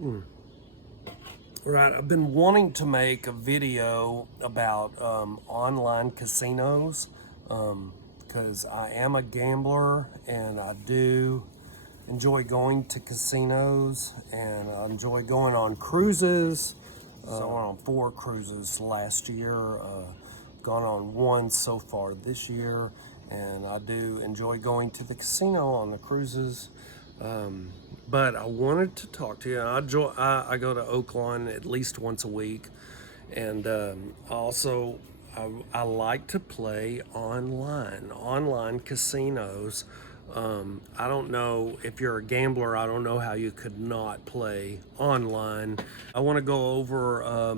Right, I've been wanting to make a video about online casinos because I am a gambler and I do enjoy going to casinos and I enjoy going on cruises. So I went on 4 cruises last year, gone on 1 so far this year, and I do enjoy going to the casino on the cruises. But I wanted to talk to you. I go to Oaklawn at least once a week, and I like to play online casinos. I don't know if you're a gambler. I don't know how you could not play online. I want to go over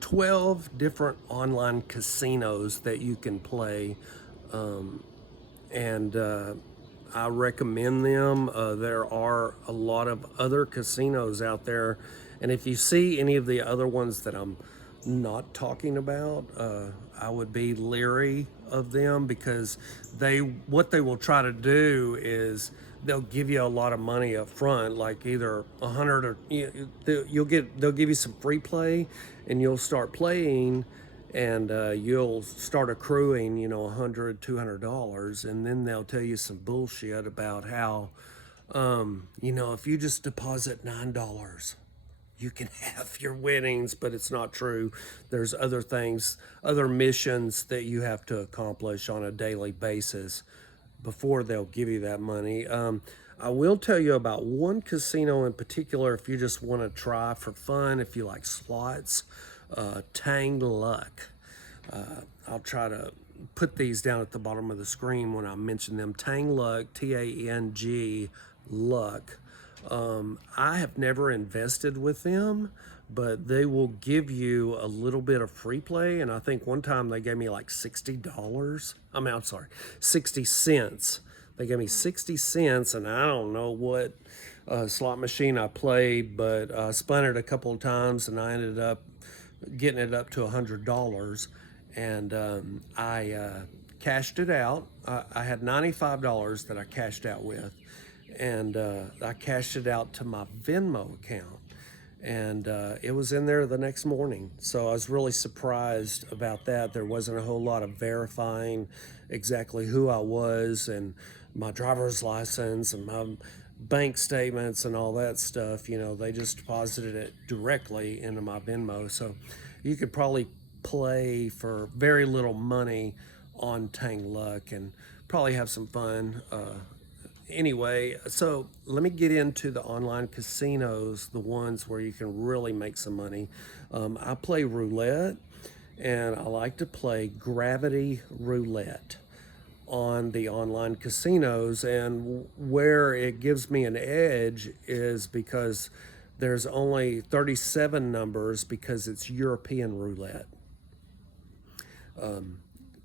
12 different online casinos that you can play, and I recommend them. There are a lot of other casinos out there, and if you see any of the other ones that I'm not talking about, I would be leery of them because what they will try to do is they'll give you a lot of money up front, like either 100 or they'll give you some free play, and you'll start playing and you'll start accruing, $100, $200, and then they'll tell you some bullshit about how, if you just deposit $9, you can have your winnings, but it's not true. There's other things, other missions that you have to accomplish on a daily basis before they'll give you that money. I will tell you about one casino in particular if you just want to try for fun, if you like slots, Tang Luck. I'll try to put these down at the bottom of the screen when I mention them. Tang Luck, Tang Luck. I have never invested with them, but they will give you a little bit of free play. And I think one time they gave me like $60. I'm sorry, 60 cents. They gave me 60 cents, and I don't know what slot machine I played, but I spun it a couple of times, and I ended up getting it up to $100. And I cashed it out. I had $95 that I cashed out with, and I cashed it out to my Venmo account, and it was in there the next morning. So I was really surprised about that. There wasn't a whole lot of verifying exactly who I was and my driver's license and my bank statements and all that stuff. They just deposited it directly into my Venmo. So you could probably play for very little money on Tang Luck and probably have some fun. Anyway, so let me get into the online casinos, the ones where you can really make some money. I play roulette, and I like to play Gravity Roulette on the online casinos. And where it gives me an edge is because there's only 37 numbers because it's European roulette.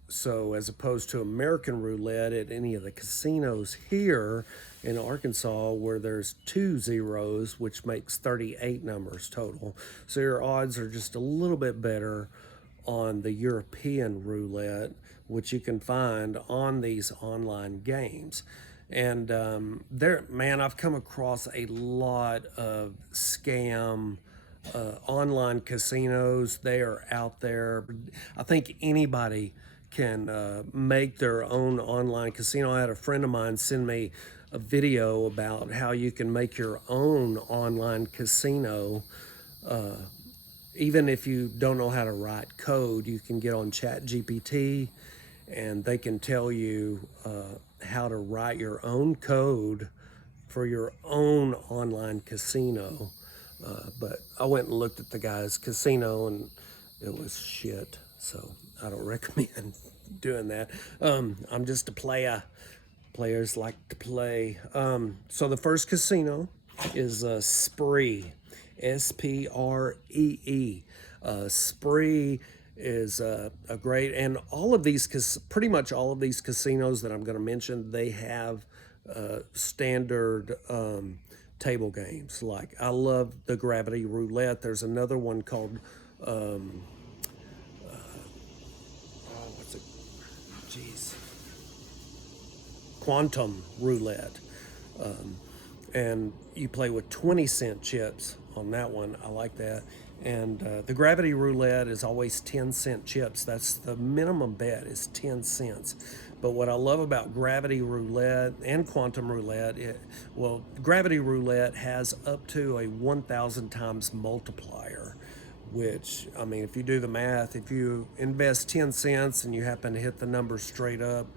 So as opposed to American roulette at any of the casinos here in Arkansas, where there's 2 zeros, which makes 38 numbers total. So your odds are just a little bit better on the European roulette, which you can find on these online games. And I've come across a lot of scam online casinos. They are out there. I think anybody can make their own online casino. I had a friend of mine send me a video about how you can make your own online casino. Even if you don't know how to write code, you can get on ChatGPT and they can tell you how to write your own code for your own online casino. But I went and looked at the guy's casino and it was shit. So I don't recommend doing that. I'm just a player. Players like to play. So the first casino is Spree, Spree. Spree is a great, and pretty much all of these casinos that I'm going to mention, they have standard table games. Like I love the Gravity Roulette. There's another one called what's it? Jeez, Quantum Roulette. and you play with 20-cent chips on that one. I like that. And the gravity roulette is always 10-cent chips. That's the minimum bet is 10 cents. But what I love about gravity roulette and quantum roulette, well, gravity roulette has up to a 1,000 times multiplier, which, I mean, if you do the math, if you invest 10 cents and you happen to hit the number straight up,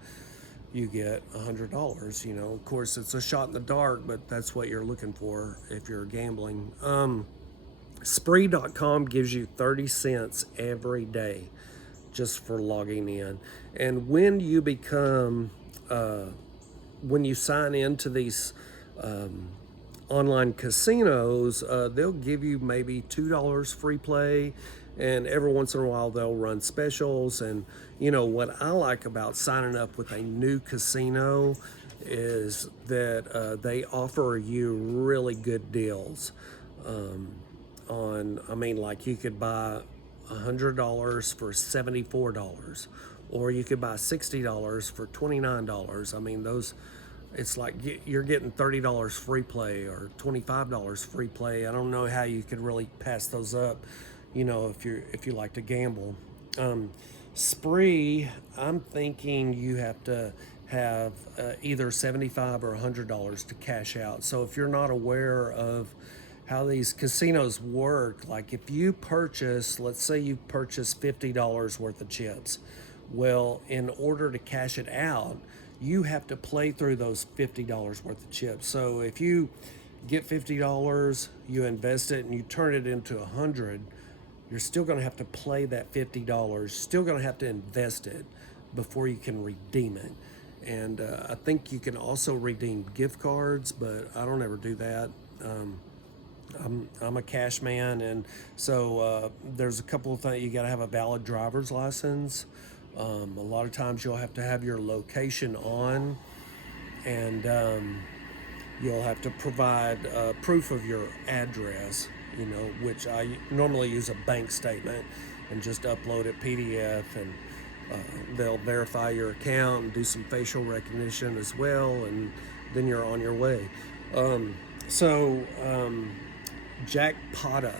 you get $100. You know, of course, it's a shot in the dark, but that's what you're looking for if you're gambling. Spree.com gives you 30 cents every day just for logging in. And when you become, when you sign into these online casinos, they'll give you maybe $2 free play, and every once in a while they'll run specials. And you know what I like about signing up with a new casino is that they offer you really good deals on, I mean, like you could buy $100 for $74, or you could buy $60 for $29. I mean, those, it's like you're getting $30 free play or $25 free play. I don't know how you could really pass those up, you know, if you like to gamble. Spree, I'm thinking you have to have either $75 or $100 to cash out. So if you're not aware of how these casinos work, like if you purchase, let's say you purchase $50 worth of chips, well, in order to cash it out, you have to play through those $50 worth of chips. So if you get $50, you invest it and you turn it into $100, you're still going to have to play that $50, still going to have to invest it before you can redeem it. And I think you can also redeem gift cards, but I don't ever do that. I'm a cash man, and so there's a couple of things. You got to have a valid driver's license. A lot of times you'll have to have your location on, and you'll have to provide proof of your address, you know, which I normally use a bank statement and just upload it PDF, and they'll verify your account and do some facial recognition as well, and then you're on your way. Jackpotta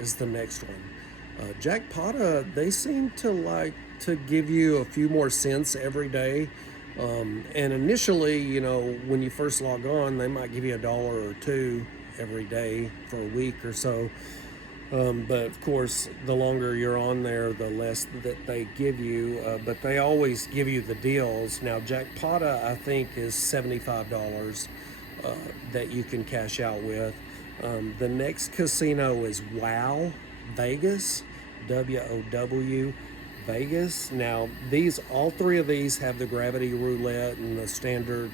is the next one. Jackpotta, they seem to like to give you a few more cents every day. And initially, you know, when you first log on, they might give you $1 or $2 every day for a week or so. But of course, the longer you're on there, the less that they give you. But they always give you the deals. Now, Jackpotta, I think, is $75 that you can cash out with. The next casino is WOW Vegas, WOW Vegas. Now, all three of these have the gravity roulette and the standard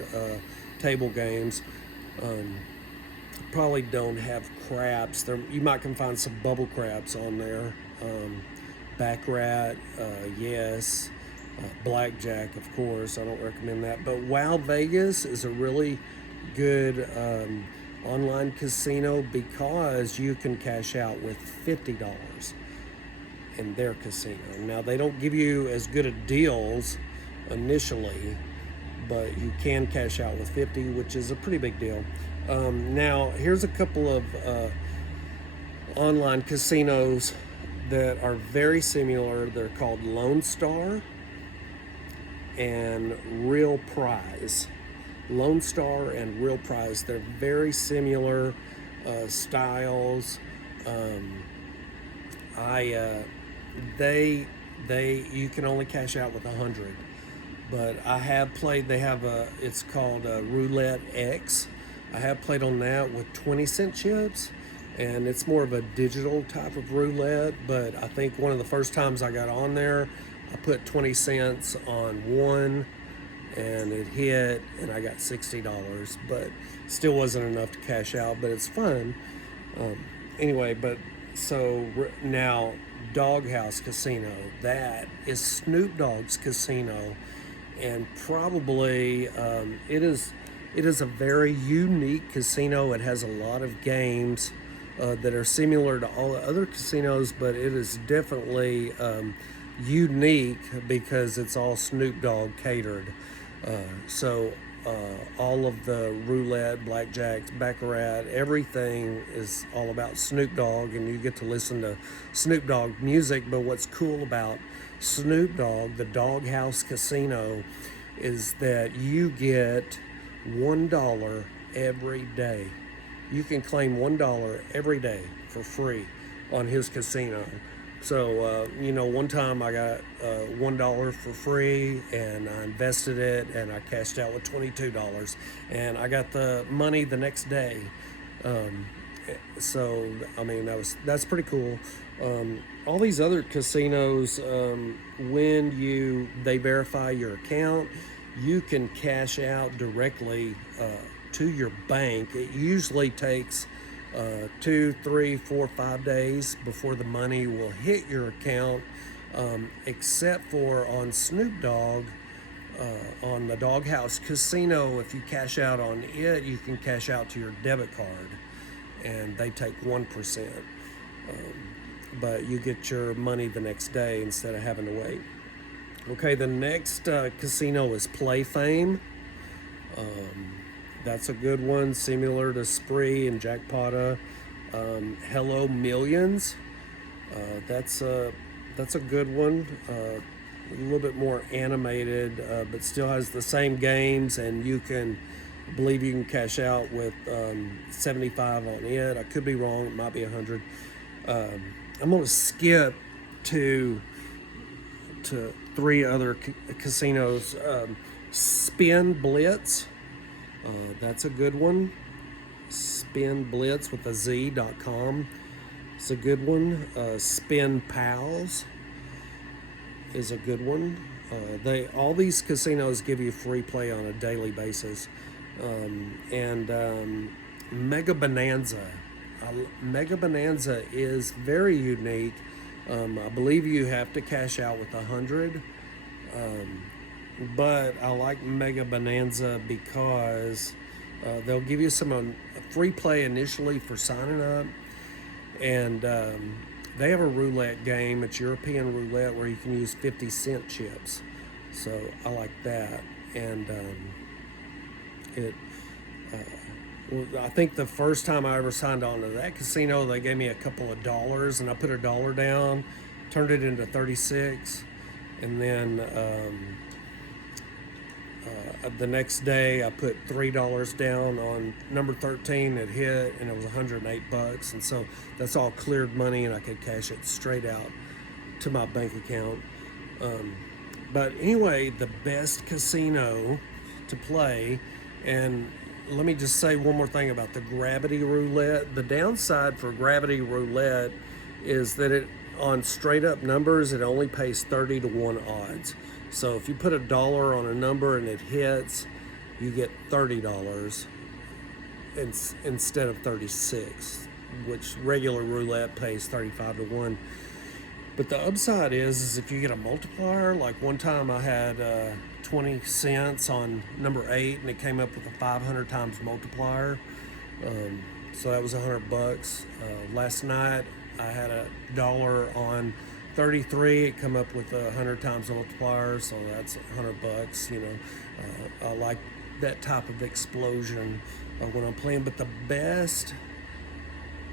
table games. Probably don't have craps. You might can find some bubble craps on there. Baccarat, yes. Blackjack, of course. I don't recommend that. But WOW Vegas is a really good online casino because you can cash out with $50 in their casino. Now, they don't give you as good of deals initially, but you can cash out with 50, which is a pretty big deal. Now, here's a couple of online casinos that are very similar. They're called Lone Star and Real Prize. Lone Star and Real Prize, they're very similar styles. You can only cash out with 100, but I have played. They have it's called Roulette X. I have played on that with 20-cent chips, and it's more of a digital type of roulette. But I think one of the first times I got on there, I put 20 cents on one, and it hit, and I got $60, but still wasn't enough to cash out, but it's fun. Anyway, but so now Doghouse Casino, that is Snoop Dogg's casino, and probably it is a very unique casino. It has a lot of games that are similar to all the other casinos, but it is definitely unique because it's all Snoop Dogg catered. So all of the roulette, blackjack, baccarat, everything is all about Snoop Dogg, and you get to listen to Snoop Dogg music. But what's cool about Snoop Dogg, the Doghouse Casino, is that you get $1 every day. You can claim $1 every day for free on his casino. So, one time I got $1 for free, and I invested it, and I cashed out with $22, and I got the money the next day. So, I mean, that's pretty cool. All these other casinos, when they verify your account, you can cash out directly to your bank. It usually takes 2, 3, 4, 5 days before the money will hit your account, except for on Snoop Dogg, on the Doghouse Casino. If you cash out on it, you can cash out to your debit card, and they take 1%. But you get your money the next day instead of having to wait. Okay, the next casino is PlayFame. That's a good one, similar to Spree and Jackpota. Hello Millions. That's a good one. A little bit more animated, but still has the same games, and I believe you can cash out with 75 on it. I could be wrong. It might be 100. I'm going to skip to 3 other casinos. Spin Blitz. That's a good one. Spin Blitz with a Z.com. It's a good one. Spin Pals is a good one. All these casinos give you free play on a daily basis. Mega Bonanza. Mega Bonanza is very unique. I believe you have to cash out with 100. But I like Mega Bonanza because they'll give you some free play initially for signing up, and they have a roulette game. It's European roulette where you can use 50-cent chips, so I like that. And I think the first time I ever signed on to that casino, they gave me a couple of dollars, and I put $1 down, turned it into 36, and then the next day I put $3 down on number 13. It hit, and it was $108, and so that's all cleared money, and I could cash it straight out to my bank account. But anyway, the best casino to play, and let me just say one more thing about the Gravity Roulette. The downside for Gravity Roulette is that on straight up numbers, it only pays 30 to 1 odds. So if you put $1 on a number and it hits, you get $30 instead of 36, which regular roulette pays 35 to 1. But the upside is if you get a multiplier. Like one time I had 20 cents on number 8, and it came up with a 500 times multiplier. So that was $100. Last night I had $1 on 33. It come up with 100 times multiplier, so that's $100. I like that type of explosion when I'm playing. But the best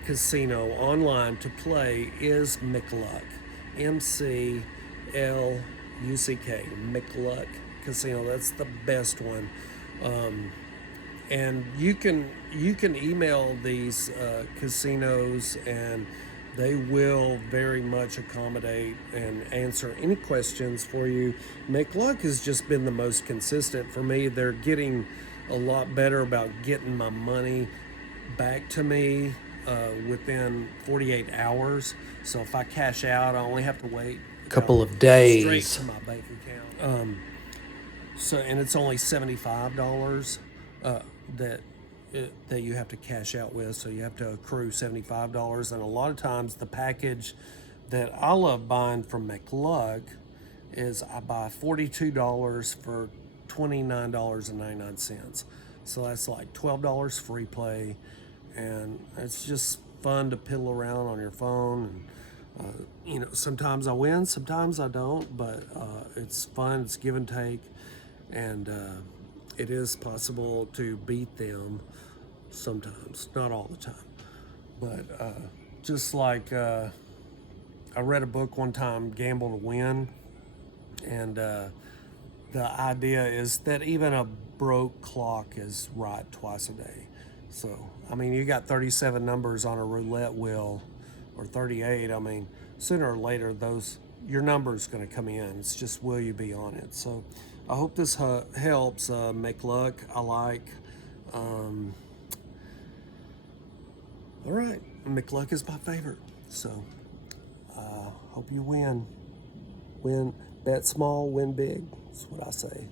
casino online to play is McLuck. McLuck McLuck Casino. That's the best one. And you can email these casinos, and they will very much accommodate and answer any questions for you. McLuck has just been the most consistent for me. They're getting a lot better about getting my money back to me within 48 hours. So if I cash out, I only have to wait a couple of days straight to my bank account. And it's only $75 that you have to cash out with, so you have to accrue $75. And a lot of times the package that I love buying from McLuck is I buy $42 for $29.99. So that's like $12 free play, and it's just fun to piddle around on your phone. And, sometimes I win, sometimes I don't, but it's fun. It's give and take, and it is possible to beat them sometimes, not all the time. But just like I read a book one time, Gamble to Win, and the idea is that even a broke clock is right twice a day. So, I mean, you got 37 numbers on a roulette wheel, or 38. I mean, sooner or later, your number's going to come in. It's just, will you be on it? So, I hope this helps. McLuck, I like. All right, McLuck is my favorite. So, hope you win. Bet small, win big. That's what I say.